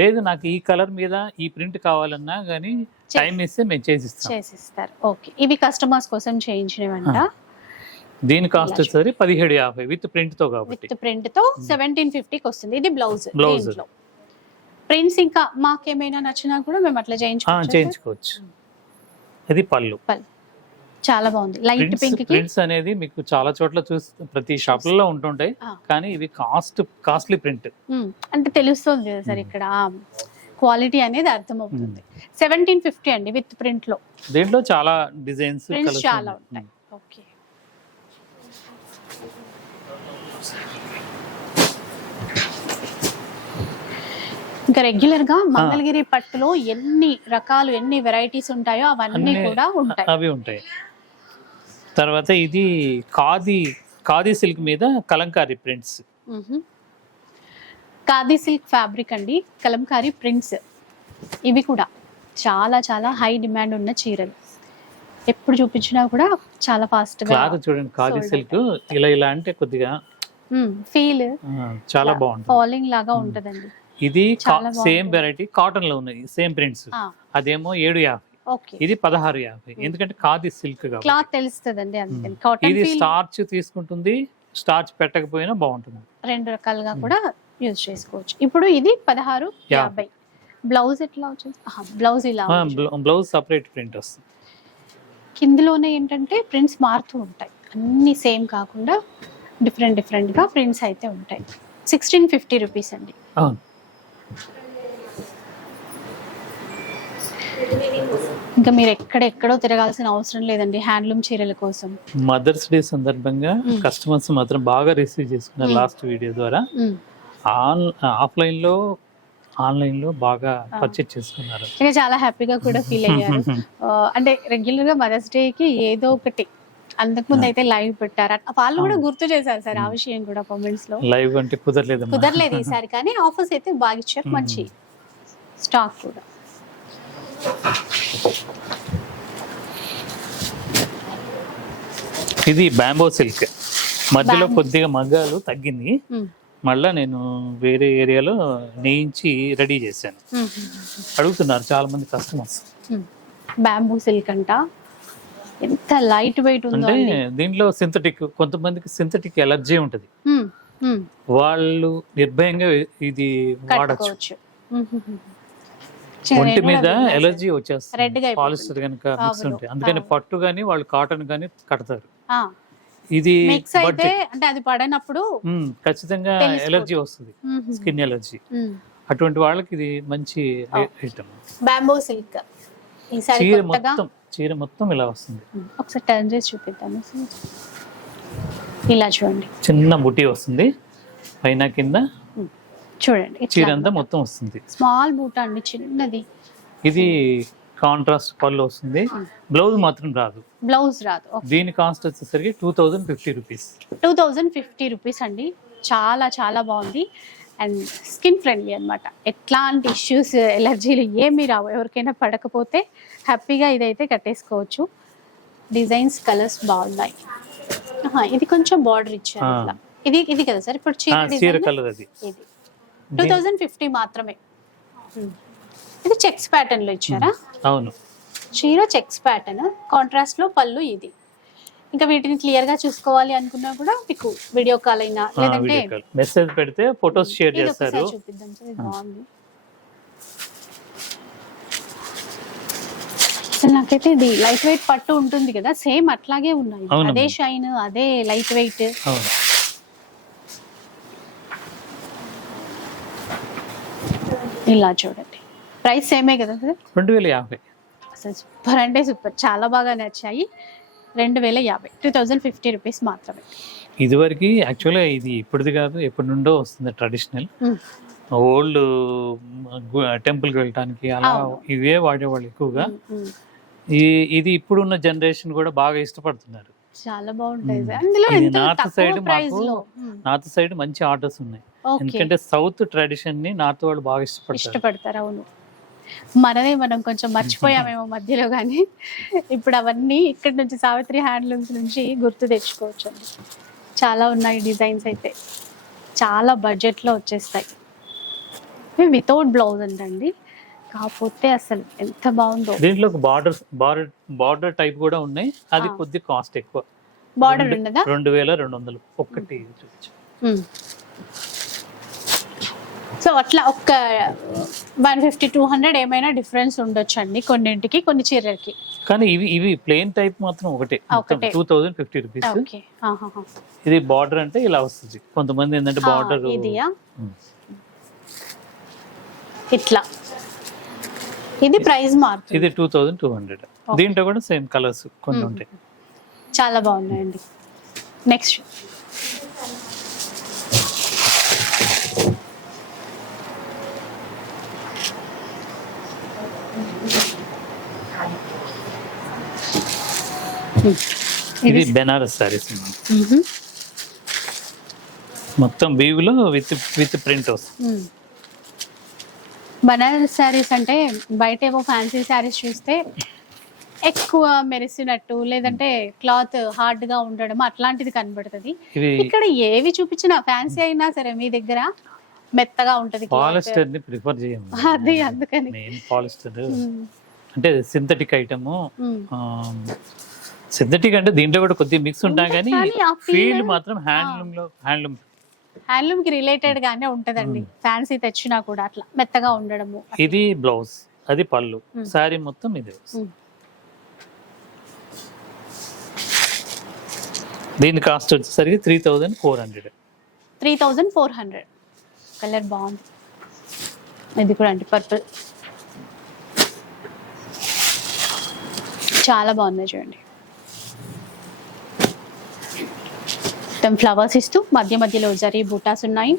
లేదు నాకు ఈ కలర్ మీద ఈ ప్రింట్ కావాలన్నా కానీ టైం ఇస్తే మేము చేసిస్తారు. ఓకే, ఇవి కస్టమర్స్ కోసం చేయించినవంట. దీని కాస్ట్ వచ్చేసరి 1750 విత్ ప్రింట్ తో. కాబట్టి విత్ ప్రింట్ తో 1750కి వస్తుంది. ఇది బ్లౌజ్. ప్రింట్స్ ఇంకా మాకేమైనా నచ్చినా కూడా మేము అట్లా చేయించుకోవచ్చు. ఇది పళ్ళు. చాలా బాగుంది. లైట్ పింక్ కి ప్రింట్స్ అనేది మీకు చాలా చోట్ల ప్రతి షాపులలో ఉంటుంటాయి, కానీ ఇవి కాస్ట్లీ ప్రింట్ అంటే తెలుస్తుంది కదా సార్, ఇక్కడ క్వాలిటీ అనేది అర్థమవుతుంది. 1750 అండి విత్ ప్రింట్ లో. దీంట్లో చాలా డిజైన్స్ చాలా ఉంటాయి. ఓకే, ఇంకా రెగ్యులర్ గా మంగళగిరి పట్టులో ఎన్ని రకాలు, ఎన్ని వెరైటీస్ ఉంటాయో అవన్నీ కూడా ఉంటాయి. తర్వాత ఇది ఖాదీ సిల్క్ మీద Kalamkari prints. Khadi silk fabric అండి, కలంకారీ ప్రింట్స్. ఇవి కూడా చాలా చాలా హై డిమాండ్ ఉన్న చీరలు. ఎప్పుడు చూపించినా కూడా చాలా ఫాస్ట్ గా. చూడండి, ఖాదీ సిల్క్ ఇలా అంటే కొద్దిగా ఫీల్ చాలా బాగుంటుంది, ఫాలింగ్ లాగా ఉంటదండి. ఇది సేమ్ వెరైటీ కాటన్ లో ఉన్నాయి, సేమ్ ప్రింట్స్. అదేమో 750, ఇది 1650. ఎందుకంటే ఖాదీ సిల్క్ క్లాత్ తెలుస్తుందండి, అందుకని. ఇది స్టార్చ్ తీసుకుంటుంది, స్టార్చ్ పెట్టకపోయినా బాగుంటుంది. రెండు రకాలుగా కూడా యూజ్ చేసుకోవచ్చు. ఇప్పుడు ఇది 1650. బ్లౌజ్ ఎట్లా వచ్చింది? బ్లౌజ్ ఇలా, బ్లౌజ్ సెపరేట్ ప్రింట్ వస్తుంది. కిందలోనే ఏంటంటే ప్రింట్స్ మారుతూ ఉంటాయి, అన్ని సేమ్ కాకుండా డిఫరెంట్ గా ప్రింట్స్ అయితే ఉంటాయి. 1650 రూపీస్ అండి. ఇంకా మీరు ఎక్కడెక్కడో తిరగాల్సిన అవసరం లేదండి హ్యాండ్లూమ్ చీరల కోసం. మదర్స్ డే సందర్భంగా కస్టమర్స్ మాత్రం బాగా రిసీవ్ చేసుకున్నారు లాస్ట్ వీడియో ద్వారా. ఆన్లైన్ లో బాగా పర్చేజ్ చేసుకున్నారు. ఇంకా చాలా హ్యాపీగా కూడా ఫీల్ అయ్యారు. అంటే రెగ్యులర్ గా మదర్స్ డే కి ఏదో ఒకటి, అంతకుముందు అయితే లైవ్ పెట్టారు, వాళ్ళు కూడా గుర్తు చేశారు సార్ ఆ విషయం కూడా కామెంట్స్ లో. లైవ్ అంటే కుదరలేదు ఈసారి, కానీ ఆఫర్స్ అయితే బాగా ఇచ్చారు, మంచి స్టాక్ కూడా. ఇది బ్యాంబో సిల్క్, మధ్యలో కొద్దిగా మగ్గాలు తగ్గింది, మళ్ళా నేను వేరే ఏరియాలో నేయించి రెడీ చేశాను. అడుగుతున్నారు చాలా మంది కస్టమర్స్. బ్యాంబూ సిల్క్ అంట, ఎంత లైట్ వెయిట్ ఉందో. అంటే దీంట్లో సింథటిక్, కొంతమందికి సింథటిక్ ఎలర్జీ ఉంటది, వాళ్ళు నిర్భయంగా ఇది వాడచ్చు. ఒంటి మీద ఎలర్జీ వచ్చేస్తుంది పాలిస్టర్ కనుక మిక్స్ ఉంటే, అందుకని పట్టు గానీ వాళ్ళు కాటన్ గానీ కడతారు. ఇది అయితే అంటే అది పడినప్పుడు ఖచ్చితంగా ఎలర్జీ వస్తుంది, స్కిన్ ఎలర్జీ. అటువంటి వాళ్ళకి ఇది మంచి ఐటమ్. బ్యాంబో సిల్క్ చీర మొత్తం ఇలా వస్తుంది. ఒకసారి టర్న్ చేసి చూపిద్దాము. ఇలా చూడండి, చిన్న బుటీ వస్తుంది పైన కింద, చూడండి చీర అంతా మొత్తం వస్తుంది. స్మాల్ బూటా అండి, చిన్నది. ఇది కాంట్రాస్ట్ పళ్ళు వస్తుంది, బ్లౌజ్ మాత్రం రాదు. బ్లౌజ్ రాదు. దీని కాస్ట్ వచ్చేసరికి 2050 రూపీస్. 2050 రూపీస్ అండి. చాలా చాలా బాగుంది అండ్ స్కిన్ ఫ్రెండ్లీ అన్నమాట. ఎట్లాంటి ఇష్యూస్ ఎలర్జీలు ఏమీ రావు. ఎవరికైనా పడకపోతే హ్యాపీగా ఇదైతే కట్టేసుకోవచ్చు. డిజైన్స్ కలర్స్ బాగున్నాయి. ఇది కొంచెం బార్డర్ ఇచ్చారు అట్లా. ఇది కదా సార్ ఇప్పుడు చీర కలర్ అది. ఇది 2050 మాత్రమే. ఇది చెక్స్ ప్యాటర్న్ లో ఇచ్చారా? అవును, చీర చెక్స్ ప్యాటర్న్, కాంట్రాస్ట్ లో పళ్ళు. ఇది ఇంకా వీటిని క్లియర్ గా చూసుకోవాలి అనుకున్నా కూడా మీకు వీడియో కాల్ అయినా లేదంటే మెసేజ్ పెడితే ఫోటోస్ షేర్ చేస్తారు. చూపిద్దాం సార్. ఇది బాగుంది అసలు. నాకైతే ఇది లైట్ వెయిట్ పట్టు ఉంటుంది కదా, సేమ్ అట్లాగే ఉన్నాయి. అదే షైన్, అదే లైట్ వెయిట్. ఇలా చూడండి, ప్రైస్ సేమే కదా సార్? 2050. అసలు సూపర్ అంటే సూపర్, చాలా బాగా నచ్చాయి. 2050, 2050 రూపీస్ మాత్రమే. ఇదివరకు యాక్చువల్గా ఇది ఇప్పటిది కాదు, ఎప్పటి నుండో వస్తుంది ట్రెడిషనల్. ఓల్డ్ టెంపుల్కి వెళ్ళటానికి అలా ఇవే వాడేవాళ్ళు ఎక్కువగా. ఇది ఇప్పుడున్న జనరేషన్ కూడా బాగా ఇష్టపడుతున్నారు. చాలా బాగుంటాయి. అందులో నార్త్ సైడ్ మంచి ఆర్డర్స్ ఉన్నాయి, ఎందుకంటే సౌత్ ట్రెడిషన్ ని నార్త్ వాళ్ళు బాగా ఇష్టపడతారు. అవును, మనమే మనం కొంచెం మర్చిపోయామేమో మధ్యలో, కానీ ఇప్పుడు అవన్నీ ఇక్కడ నుంచి సావిత్రి హ్యాండ్లూమ్స్ నుంచి గుర్తు తెచ్చుకోవచ్చు అండి. చాలా ఉన్నాయి డిజైన్స్ అయితే, చాలా బడ్జెట్లో వచ్చేస్తాయి. వితౌట్ బ్లౌజ్ అంటండి, కాకపోతే అసలు ఎంత బాగుందో. దీంట్లో బార్డర్ టైప్ కూడా ఉన్నాయి, అది కొద్ది కాస్ట్ ఎక్కువ. బార్డర్ ఉన్నదా? 2200 ఒక్కటి. సో అట్లా ఒక్క 150-200 ఏమైనా డిఫరెన్స్ ఉండొచ్చు అండి కొన్నింటికి, కొన్ని చీరలకి. కానీ ఇవి ప్లెయిన్ టైప్ మాత్రం ఒకటే 2050 రూపీస్. ఇది బార్డర్ అంటే ఇలా వస్తుంది. కొంతమంది ఏంటంటే బార్డర్ ఇట్లా. ఇది ప్రైస్ మారుతుంది. ఇది 2200. దీంట్లో కూడా సేమ్ కలర్స్ కొన్ని ఉంటాయి. చాలా బాగున్నాయండి. నెక్స్ట్ ఇది బెనారస్ సారీస్, మొత్తం వీవ్లో విత్ ప్రింట్ వస్తుంది. బనారస్ శారీస్ అంటే బయట ఏవో ఫ్యాన్సీ శారీస్ చూస్తే ఎక్కువ మెరిసినట్టు, లేదంటే క్లాత్ హార్డ్ గా ఉండడం అట్లాంటిది కనబడుతుంది. ఇక్కడ ఏవి చూపించినా ఫ్యాన్సీ అయినా సరే మీ దగ్గర మెత్తగా ఉంటది. పాలిస్టర్ ని ప్రిఫర్ చేయం, అది అందుకని. పాలిస్టర్ అంటే సింథటిక్ ఐటమ్. సింథటిక్ అంటే దీంట్లో కూడా కొద్దిగా మిక్స్ ఉంటాం, కానీ ఫీల్ మాత్రం హ్యాండ్లూమ్ కి రిలేటెడ్ గానే ఉంటదండి. ఫ్యాన్సీ తెచ్చినా కూడా అట్లా మెత్తగా ఉండడము. ఇది బ్లౌజ్, అది పళ్ళు, సారీ మొత్తం ఇది. దీని కాస్ట్ వచ్చేసరికి 3400. 3400. కలర్ బాగుంది. ఇది కూడా అండి పర్పుల్, చాలా బాగుంది చూడండి. మొత్తం ఫ్లవర్స్ ఇస్తూ మధ్య మధ్యలో జరీ బూటాస్ ఉన్నాయి.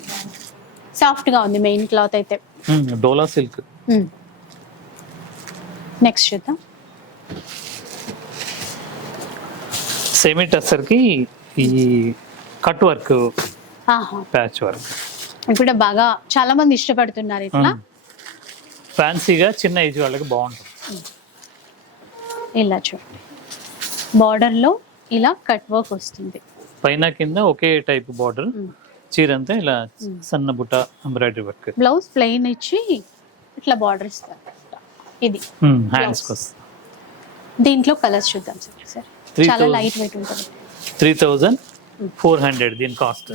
సాఫ్ట్ గా ఉంది మెయిన్ క్లాత్ అయితే. డోలా సిల్క్. నెక్స్ట్ చూద్దాం. సెమీ టస్సర్ కి ఈ కట్ వర్క్, ప్యాచ్ వర్క్ ఇప్పుడు బాగా చాలా మంది ఇష్టపడుతున్నారు. ఇట్లా ఫ్యాన్సీగా చిన్న ఏజ్ వాళ్ళకి బాగుంటుంది. ఇలా చూడండి, బార్డర్ లో ఇలా కట్ వర్క్ వస్తుంది, పైన కింద ఒకే టైప్ బార్డర్. చీర అంతా ఇలా సన్న బుట్ట ఎంబ్రాయిడరీ వర్క్. బ్లౌజ్ ప్లెయిన్ ఇచ్చి ఇట్లా బార్డర్ ఇస్తారు. ఇది హ్యాండ్స్ కోసం. దీంట్లో కలర్స్ చూద్దాం సార్. చాలా లైట్ వెయిట్ ఉంటుంది. 3400 దీని కాస్ట్.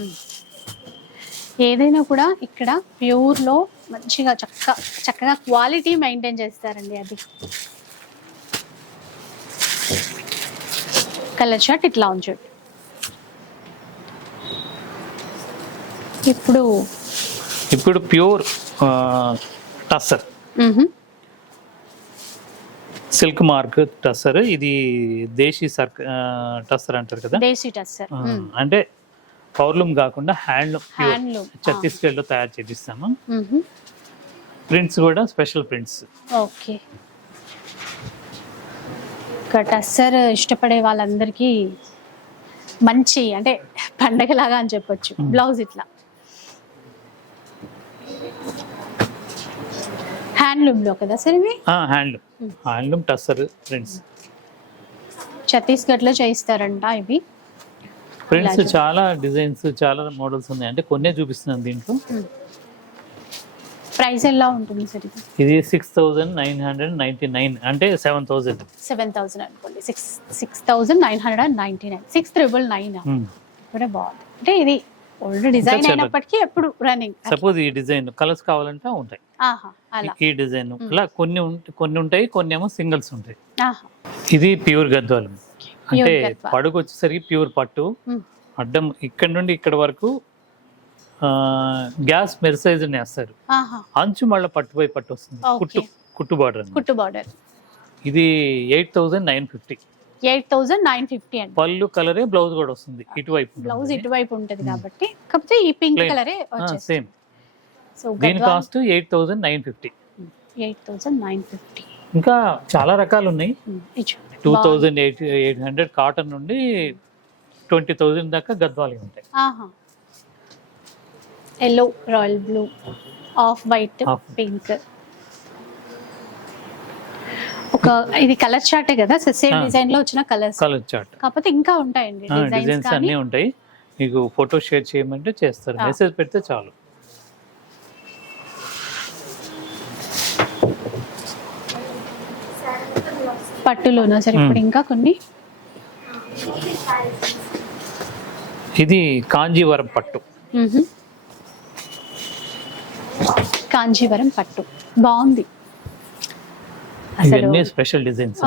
ఏదైనా కూడా ఇక్కడ ప్యూర్ లో మంచిగా చక్కగా క్వాలిటీ మెయింటైన్ చేస్తారండి. అది కలర్ షర్ట్ ఇట్లా ఉంచండి. ఇప్పుడు pure tussar, silk mark tussar. ఇది దేశీ టస్సర్ అంటారు కదా, దేశీ టస్సర్. అంటే పౌర్లూమ్ కాకుండా హ్యాండ్లూమ్, ఛత్తీస్గఢ్ లో తయారు చేపిస్తాము. ప్రింట్స్ కూడా స్పెషల్ ప్రింట్స్. ఓకే, టస్సర్ ఇష్టపడే వాళ్ళందరికీ మంచి అంటే పండగలాగా అని చెప్పొచ్చు. బ్లౌజ్ ఇట్లా హ్యాండ్లూమ్ లో కదా సార్ ఇవి? Handloom tussar prints. ఛత్తీస్గఢ్ లో చేయిస్తారంట ఇవి ప్రింట్స్. చాలా డిజైన్స్, చాలా మోడల్స్ ఉన్నాయి. అంటే కొన్నే చూపిస్తున్నాను దీంట్లో. ప్రైస్ ఎలా ఉంటుంది సార్ ఇది? ఇది 6,999 అంటే 7,000. 7,000 అనుకోండి. 6,999. 6,999 కూడా బాగుంది. అంటే ఇది ఓల్డ్ డిజైన్ అయినప్పటికీ ఎప్పుడు రన్నింగ్. సపోజ్ ఈ డిజైన్ కలర్స్ కావాలంటే ఉంటాయి. అలా ఈ డిజైన్ అలా కొన్ని ఉంటాయి, కొన్ని ఏమో సింగిల్స్ ఉంటాయి. ఇది ప్యూర్ గద్వాలం. అంటే పడుగు వచ్చేసరికి ప్యూర్ పట్టు. అడ్డం ఇక్కడ నుండి ఇక్కడ వరకు గ్యాస్ మెర్సైజ్ వేస్తారు. అంచు మళ్ళీ పట్టుపై పట్టు వస్తుంది. కుట్టు బార్డర్. ఇది 8,950. 8,950 అండి. పళ్ళు కలరే, బ్లౌజ్ కూడా వస్తుంది ఇటువైపు. బ్లౌజ్ ఇటువైపు ఉంటది కాబట్టి, కాకపోతే ఈ పింక్ కలరే సేమ్. సో దీని కాస్ట్ 8,950. 8,950. ఇంకా చాలా రకాలు ఉన్నాయి. 2,800 కాటన్ నుండి 20,000 దాకా గద్వాలు ఉంటాయి. Yellow, royal blue, off white, pink. ఇది కలర్ చార్టే కదా, సేమ్ డిజైన్ లో వచ్చిన కలర్ చార్ట్. కాకపోతే ఇంకా ఉంటాయండి డిజైన్స్ అన్ని ఉంటాయి. మీకు ఫోటో షేర్ చేయమంటే చేస్తారు, మెసేజ్ పెడితే చాలు. పట్టులోనా సరే ఇప్పుడు ఇంకా కొన్ని. ఇది కాంజీవరం పట్టు. కాంజీవరం పట్టు బాగుంది. Special designs.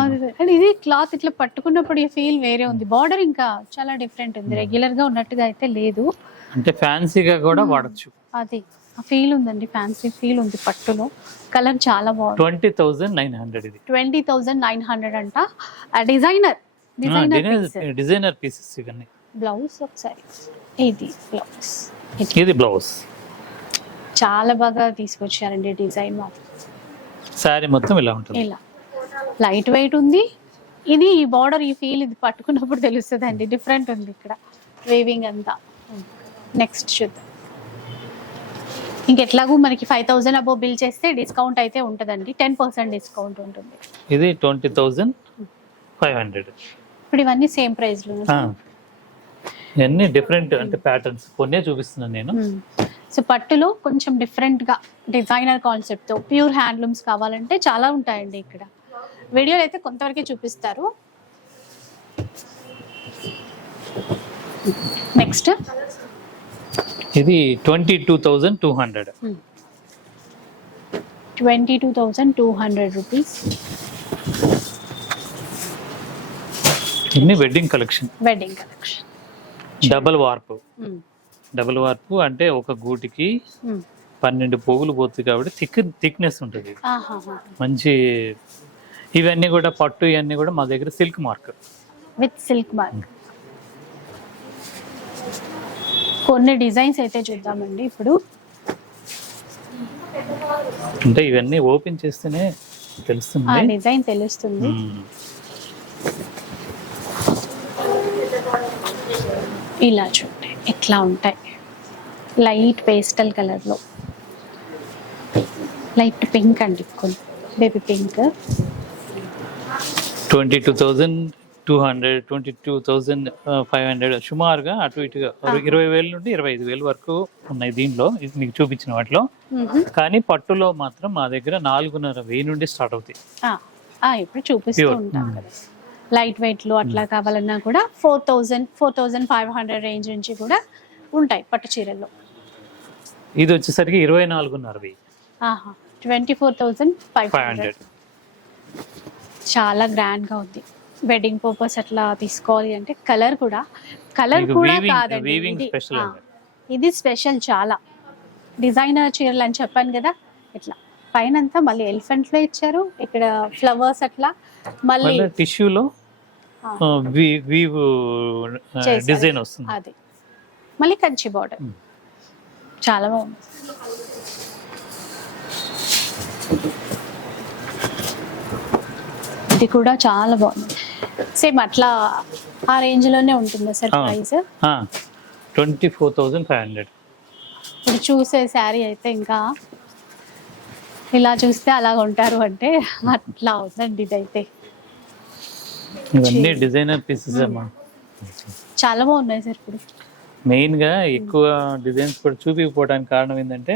ఇది క్లాత్ ఇట్లా పట్టుకున్నప్పుడు ఈ ఫీల్ వేరే ఉంది. బార్డర్ ఇంకా చాలా డిఫరెంట్ ఉంది. రెగ్యులర్ గా ఉన్నట్టుగా అయితే లేదు. అంటే ఫ్యాన్సీగా కూడా వాడచ్చు. అది ఆ ఫీల్ ఉందండి, ఫ్యాన్సీ ఫీల్ ఉంది పట్టులో. కలర్ చాలా బాగుంది. 20,900. ఇది 20,900 అంట. డిజైనర్ పీసెస్ ఇవన్నీ. బ్లౌజ్ ఒకసారి ఇది బ్లౌజ్. ఇది బ్లౌజ్ చాలా బాగా తీసుకొచ్చారండి డిజైన్. సారీ మొత్తం ఇలా ఉంటుంది. ఇలా లైట్ వెయిట్ ఉంది. ఇది ఈ బార్డర్, ఈ ఫీల్ ఇది పట్టుకున్నప్పుడు తెలుస్తుంది అండి. డిఫరెంట్ ఉంది ఇక్కడ వేవింగ్ అంతా. నెక్స్ట్ చూద్దాం. ఇంకెట్లాగూ మనకి 5,000 అబోవ్ బిల్ చేస్తే డిస్కౌంట్ అయితే ఉంటుందండి. 10% డిస్కౌంట్ ఉంటుంది. ఇది 20,500. ఇప్పుడు ఇవన్నీ సేమ్ ప్రైస్ లో. ఇవన్నీ డిఫరెంట్ అంటే ప్యాటర్న్స్ కొన్నే చూపిస్తున్నాను నేను. సో పట్టులో కొంచెం డిఫరెంట్ గా డిజైనర్ కాన్సెప్ట్ తో ప్యూర్ హ్యాండ్లూమ్స్ కావాలంటే చాలా ఉంటాయండి ఇక్కడ. వీడియోలో అయితే కొంతవరకే చూపిస్తారు. నెక్స్ట్ ఇది 22,200. 22,200 రూపీస్. ఇన్ని వెడ్డింగ్ కలెక్షన్. డబల్ వార్పు అంటే ఒక గూటికి 12 పోగులు పోతుంది కాబట్టి థిక్నెస్ ఉంటుంది. మంచి. ఇవన్నీ కూడా పట్టు, ఇవన్నీ కూడా మా దగ్గర సిల్క్ మార్క్. కొన్ని డిజైన్స్ అయితే చూద్దామండి ఇప్పుడు. అంటే ఇవన్నీ ఓపెన్ చేస్తేనే తెలుస్తుంది, డిజైన్ తెలుస్తుంది. ఇలా చూడండి ఎట్లా ఉంటాయి. లైట్ పేస్టల్ కలర్ లో, లైట్ పింక్ అండి, బేబీ పింక్. 22,200, 22,500 సుమారుగా అటు ఇటుగా 20,000 నుండి 25,000 వరకు ఉన్నాయి దీనిలో. ఇది మీకు చూపించిన వాటిలో. కానీ పట్టులో మాత్రం మా దగ్గర 4,500 నుండి స్టార్ట్ అవుతాయి. ఇప్పుడు చూపిస్తూ ఉంటాం కదా. లైట్ వెయిట్ లో అట్లా కావాలన్నా కూడా 4,000, 4,500 రేంజ్ నుంచి కూడా ఉంటాయి పట్టు చీరల్లో. ఇది వచ్చేసరికి 24,500. 24,500. చాలా గ్రాండ్ గా ఉంది. వెడ్డింగ్ పర్పస్ అట్లా తీసుకోవాలి అంటే కలర్ కూడా కాదండి, ఇది స్పెషల్. చాలా డిజైనర్ చీరలు అని చెప్పాను కదా. ఇట్లా పైన అంతా మళ్ళీ ఎలిఫెంట్ లో ఇచ్చారు. ఇక్కడ ఫ్లవర్స్ అట్లా మళ్ళీ టిష్యూలో డిజైన్ వస్తుంది. అది మళ్ళీ కంచి బార్డర్. చాలా బాగుంది. ఇది కూడా చాలా బాగుంది. సేమ్ అట్లా ఆ రేంజ్ లోనే ఉంటుందా సార్ ఆ. ప్రైస్? 24,500. ఇప్పుడు చూసే శారీ అయితే ఇంకా ఇలా చూస్తే అలా ఉంటారు అంటే అట్లా అవుతుందండి ఇదైతే. ఇవన్నీ డిజైనర్ పీసెస్ అమ్మా. చాలా బాగున్నాయి సార్. ఇప్పుడు మెయిన్ గా ఎక్కువ డిజైన్స్ కూడా చూపించకపోవడానికి కారణం ఏంటంటే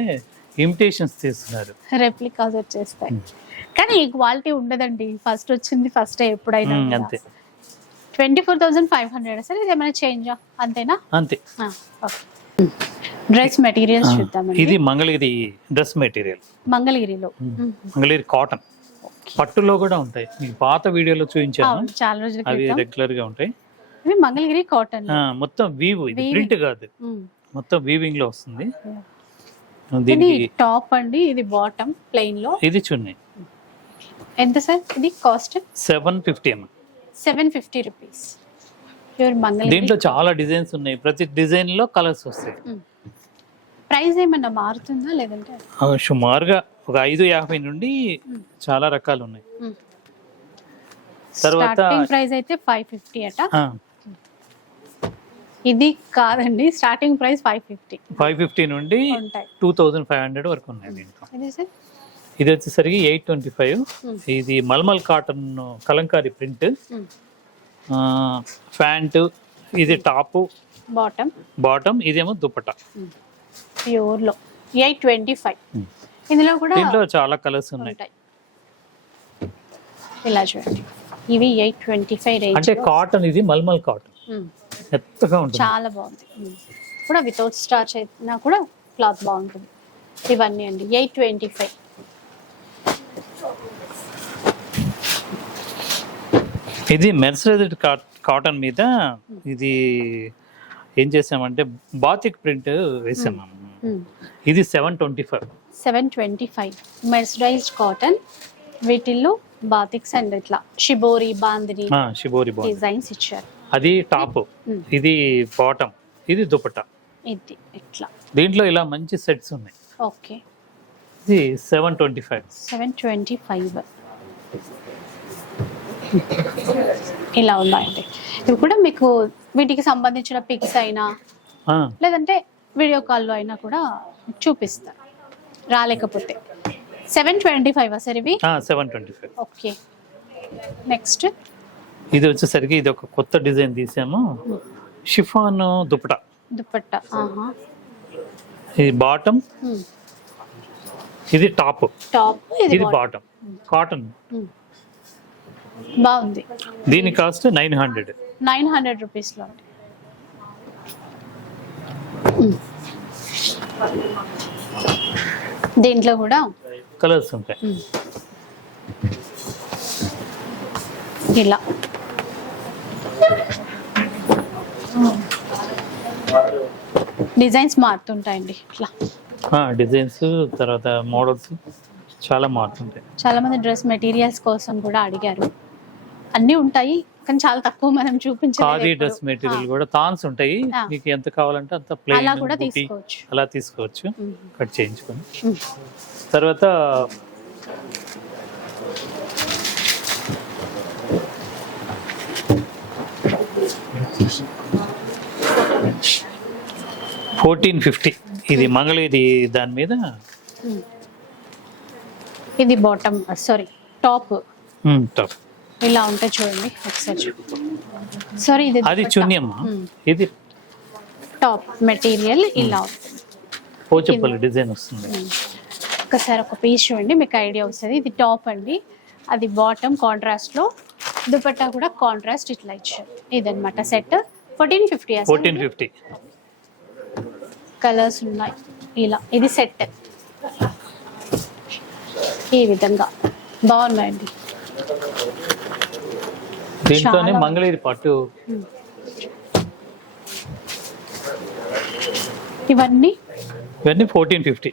ఇమిటేషన్స్ తీస్తున్నారు. రెప్లికాస్ వచ్చేస్తాయి కానీ ఈ క్వాలిటీ ఉండదండి. ఫస్ట్ వచ్చింది ఫస్ట్ ఎప్పుడైనా అంతే. 24,500 సార్. ఇది ఏమైనా చేంజా? అంతేనా? అంతే. డ్రెస్ మెటీరియల్స్ చూద్దామండి. ఇది మంగళగిరి డ్రెస్ మెటీరియల్. మంగళగిరిలో మంగళగిరి కాటన్. పట్టులో కూడా ఉంటాయి. మీకు పాత వీడియోలో చూపించాను, చాలా రోజుల అవి క్రితం. రెగ్యులర్ గా ఉంటాయి. ఇవి మంగళగిరి కాటన్. మొత్తం వీవ్, ఇది ప్రింట్ కాదు, మొత్తం వీవింగ్ లో వస్తుంది. ఇది దీనికి టాప్ అండి, ఇది బాటమ్ ప్లెయిన్ లో. ఇది చున్నీ. ఎంత సార్ ఇది కాస్ట్? 750 అమ్మ. 750 రూపీస్. ప్యూర్ మంగళగిరి. దీంట్లో చాలా డిజైన్స్ ఉన్నాయి, ప్రతి డిజైన్ లో కలర్స్ వస్తాయి. ప్రైస్ ఏమన్నా మారుతుందా లేదంటే? సుమారుగా ఒక 550 నుండి చాలా రకాలు ఉన్నాయి. తర్వాత స్టార్టింగ్ ప్రైస్ అయితే 550 అట. ఇది కాదండి, స్టార్టింగ్ ప్రైస్ 550 నుండి ఉంటాయి. 2500 వరకు ఉన్నాయి దీంట్లో. ఇది సార్ ఇది వచ్చేసరికి 825. ఇది mulmul cotton Kalamkari print. Pant, ఇది టాప్, బాటమ్, ఇదేమో దుపట్టా. ప్యూర్ లో 825. ఇందులో కూడా దీంట్లో చాలా కలర్స్ ఉన్నాయి. ఇలా చూడండి, ఇవి 825 రేంజ్. అంటే కాటన్, ఇది మల్మల్ కాటన్, మెత్తగా ఉంటుంది, చాలా బాగుంది. కూడా వితౌట్ స్టార్చ్ అయినా కూడా క్లాత్ బాగుంటుంది. ఇవన్నీ అండి 825. ఇది మెర్సరైజ్డ్ కాటన్ మీద ఇది ఏం చేసామంటే బాతిక్ ప్రింట్ వేసాము. ఇది 725 మెర్సరైజ్డ్ కాటన్. వీటిల్లో బాతిక్స్ అండ్ ఇట్లా షిబోరి, బాందిని డిజైన్స్ ఇచ్చారు. అది టాప్, ఇది బాటమ్, ఇది దుపట్టా. ఇది ఇట్లా దీంట్లో ఇలా మంచి సెట్స్ ఉన్నాయి. ఓకే, ఇది 725. ఇలా ఉన్నాయండి. ఇవి కూడా మీకు వీటికి సంబంధించిన పిక్స్ అయినా లేదంటే వీడియో కాల్లో అయినా కూడా చూపిస్తారు రాలేకపోతే. 725 సార్ ఇవి? 725. ఓకే, నెక్స్ట్ ఇది వచ్చేసరికి ఇది ఒక కొత్త డిజైన్ తీసాము. షిఫాన్ దుపట్టా. ఇది బాటమ్, ఇది టాప్, ఇది బాటమ్. కాటన్ బాగుంది. దీని కాస్ట్ 900 రూపీస్ లో. దీంట్లో కూడా కలర్స్ ఉంటాయి. ఇలా డిజైన్స్ మారుతుంటాయండి. ఇట్లా డిజైన్స్, తర్వాత మోడల్స్ చాలా మారుతుంటాయి. చాలా మంది డ్రెస్ మెటీరియల్స్ కోసం కూడా అడిగారు. అన్ని ఉంటాయి కానీ చాలా తక్కువ మనం చూపించాలి. ఖాదీ డ్రెస్ మెటీరియల్ కూడా థాన్స్ ఉంటాయి. మీకు ఎంత కావాలంటే అంత ప్లెయిన్ అలా కూడా తీసుకోవచ్చు. అలా తీసుకోవచ్చు, కట్ చేయించుకొని. తర్వాత $1450. ఇది మంగళగిరి దాని మీద. ఇది బాటమ్, సారీ టాప్. టాప్ ఇలా ఉంటే చూడండి ఒకసారి. సారీ, ఇది అది చున్నీ అమ్మ. ఇది టాప్ మెటీరియల్ ఇలా ఉంటుంది. పోచంపల్లి డిజైన్ వస్తుంది. ఒకసారి ఒక పీస్ చూడండి, మీకు ఐడియా వస్తుంది. ఇది టాప్ అండి, అది బాటమ్ కాంట్రాస్ట్ లో, దుపట్టా కూడా కాంట్రాస్ట్ ఇట్లా ఇచ్చారు. ఇదన్నమాట సెట్. 1450. కలర్స్ ఉన్నాయి ఇలా. ఇది సెట్ ఈ విధంగా బాగున్నాయండి. దీంట్లోనే మంగళగిరి పట్టు. ఇవన్నీ 1450.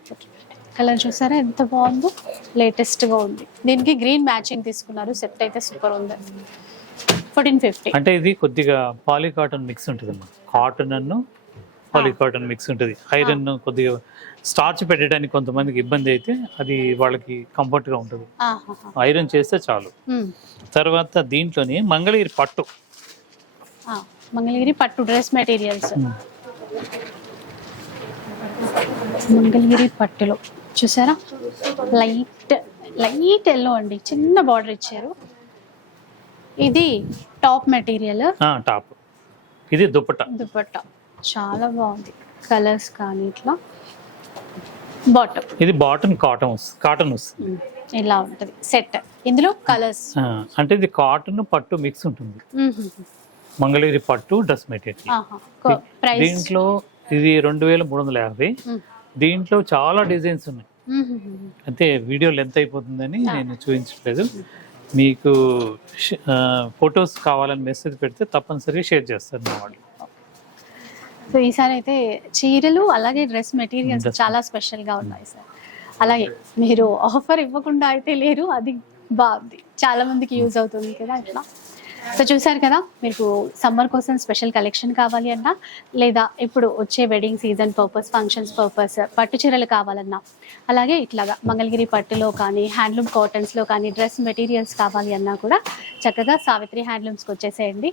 కలర్ చూసారా ఎంత బాగుందో, లేటెస్ట్ గా ఉంది. దీనికి గ్రీన్ మ్యాచింగ్ తీసుకున్నారు. సెట్ అయితే సూపర్ ఉంది. 1450. అంటే ఇది కొద్దిగా పాలీ కాటన్ మిక్స్ ఉంటుంది అమ్మా. కాటన్ అన్ను పాలికాటన్ మిక్స్ ఉంటుంది. ఐరన్ కొద్దిగా స్టార్చ్ పెట్టడానికి కొంతమందికి ఇబ్బంది అయితే అది వాళ్ళకి కంఫర్ట్ గా ఉంటుంది, ఐరన్ చేస్తే చాలు. తర్వాత దీంట్లోనే మంగళగిరి పట్టు, మంగళగిరి పట్టు డ్రెస్ మెటీరియల్స్. మంగళగిరి పట్టులో చూసారా లైట్ ఎల్లో అండి, చిన్న బార్డర్ ఇచ్చారు. ఇది టాప్ మెటీరియల్, టాప్. ఇది దుపట్టా చాలా బాగుంది, కలర్స్ కానీ ఇట్లా. బాటమ్, ఇది బాటమ్ కాటన్ వస్తుంది, ఇలా ఉంటుంది సెట్. ఇందులో కలర్స్ అంటే ఇది కాటన్ పట్టు మిక్స్ ఉంటుంది. మంగళగిరి పట్టు డ్రెస్ మెటీరియల్. దీంట్లో ఇది 2350. దీంట్లో చాలా డిజైన్స్ ఉన్నాయి, అంటే వీడియో లెంత్ అయిపోతుందని నేను చూపించట్లేదు. మీకు ఫొటోస్ కావాలని మెసేజ్ పెడితే తప్పనిసరిగా షేర్ చేస్తారు మా వాళ్ళు. సో ఈసారి అయితే చీరలు అలాగే డ్రెస్ మెటీరియల్స్ చాలా స్పెషల్గా ఉన్నాయి సార్. అలాగే మీరు ఆఫర్ ఇవ్వకుండా అయితే లేరు, అది బాగుంది, చాలా మందికి యూజ్ అవుతుంది కదా ఇట్లా. సో చూసారు కదా, మీకు సమ్మర్ కోసం స్పెషల్ కలెక్షన్ కావాలి అన్నా, లేదా ఇప్పుడు వచ్చే wedding season purpose, functions purpose పట్టు చీరలు కావాలన్నా, అలాగే ఇట్లాగా మంగళగిరి పట్టులో కానీ హ్యాండ్లూమ్ కాటన్స్లో కానీ డ్రెస్ మెటీరియల్స్ కావాలి అన్నా కూడా చక్కగా సావిత్రి హ్యాండ్లూమ్స్కి వచ్చేసేయండి.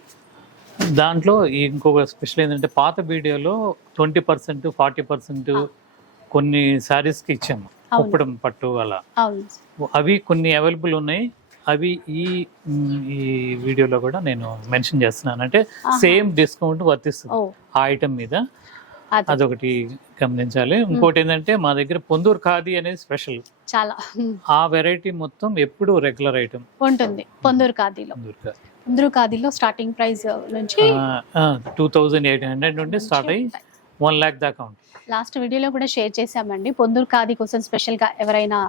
దాంట్లో ఇంకొక స్పెషల్ ఏంటంటే పాత వీడియోలో 20%, 40% కొన్ని శారీస్కి ఇచ్చాము, కుప్పడం పట్టు అలా. అవి కొన్ని అవైలబుల్ ఉన్నాయి, అవి ఈ వీడియోలో కూడా నేను మెన్షన్ చేస్తున్నాను. అంటే సేమ్ డిస్కౌంట్ వర్తిస్తుంది ఆ ఐటమ్ మీద, అదొకటి గమనించాలి. ఇంకోటి ఏంటంటే మా దగ్గర పొందూరు ఖాదీ అనేది స్పెషల్, చాలా ఆ వెరైటీ మొత్తం ఎప్పుడు రెగ్యులర్ ఐటమ్ ఉంటుంది. పొందూరు ఖాదీలో స్టార్టింగ్ ప్రైస్ నుంచి 2800 నుండి స్టార్ట్ అయ్యి 1 lakh దాకా ఉంటుంది. లాస్ట్ వీడియోలో కూడా షేర్ చేసామండి. పొందూరు ఖాదీ కోసం స్పెషల్గా ఎవరైనా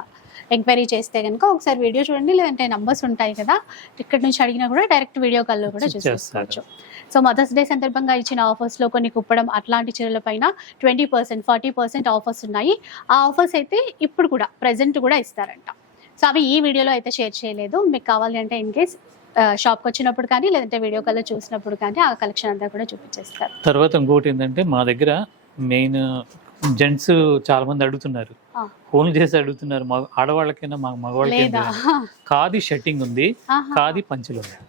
ఎంక్వైరీ చేస్తే కనుక ఒకసారి వీడియో చూడండి, లేదంటే నంబర్స్ ఉంటాయి కదా, ఇక్కడ నుంచి అడిగినా కూడా డైరెక్ట్ వీడియో కాల్లో కూడా చూసేసుకోవచ్చు. సో మదర్స్ డే సందర్భంగా ఇచ్చిన ఆఫర్స్లో కొన్ని కుప్పడం అట్లాంటి చీరల పైన 20%, 40% ఆఫర్స్ ఉన్నాయి. ఆ ఆఫర్స్ అయితే ఇప్పుడు కూడా ప్రెజెంట్ కూడా ఇస్తారంట. సో అవి ఈ వీడియోలో అయితే షేర్ చేయలేదు. మీకు కావాలి అంటే ఇన్ కేస్ షాప్కి వచ్చినప్పుడు కానీ లేదంటే వీడియో కాల్లో చూసినప్పుడు కానీ ఆ కలెక్షన్ అంతా కూడా చూపించేస్తారు. తర్వాత ఇంకోటి ఏంటంటే మా దగ్గర మెయిన్ జెంట్స్ చాలా మంది అడుగుతున్నారు, ఫోన్ చేసి అడుగుతున్నారు, ఆడవాళ్ళకైనా మగవాళ్ళకైనా ఖాదీ షర్టింగ్ ఉంది, ఖాదీ పంచులు ఉన్నాయి.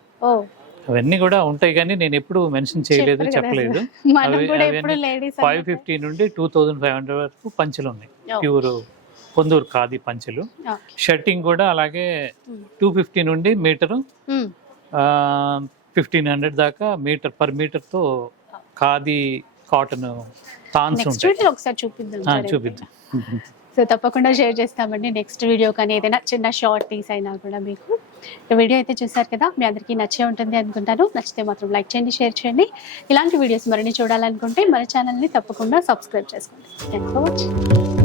అవన్నీ కూడా ఉంటాయి కానీ నేను ఎప్పుడు మెన్షన్ చేయలేదు, చెప్పలేదు. 550 నుండి 2500 వరకు పంచులు ఉన్నాయి, ప్యూర్ పొందూరు ఖాదీ పంచులు. షర్టింగ్ కూడా అలాగే 250 నుండి మీటరు 1500 దాకా పర్ మీటర్ తో ఖాదీ కాటన్ థాన్స్ ఉంటాయి. ఒకసారి చూపిద్దాం. సో తప్పకుండా షేర్ చేస్తామండి నెక్స్ట్ వీడియో, కానీ ఏదైనా చిన్న షార్ట్ తీస్ అయినా కూడా. మీకు ఈ వీడియో అయితే చూసారు కదా, మీ అందరికీ నచ్చే ఉంటుంది అనుకుంటాను. నచ్చితే మాత్రం లైక్ చేయండి, షేర్ చేయండి. ఇలాంటి వీడియోస్ మరిన్ని చూడాలనుకుంటే మన ఛానల్ని తప్పకుండా సబ్స్క్రైబ్ చేసుకోండి. Thanks for watching.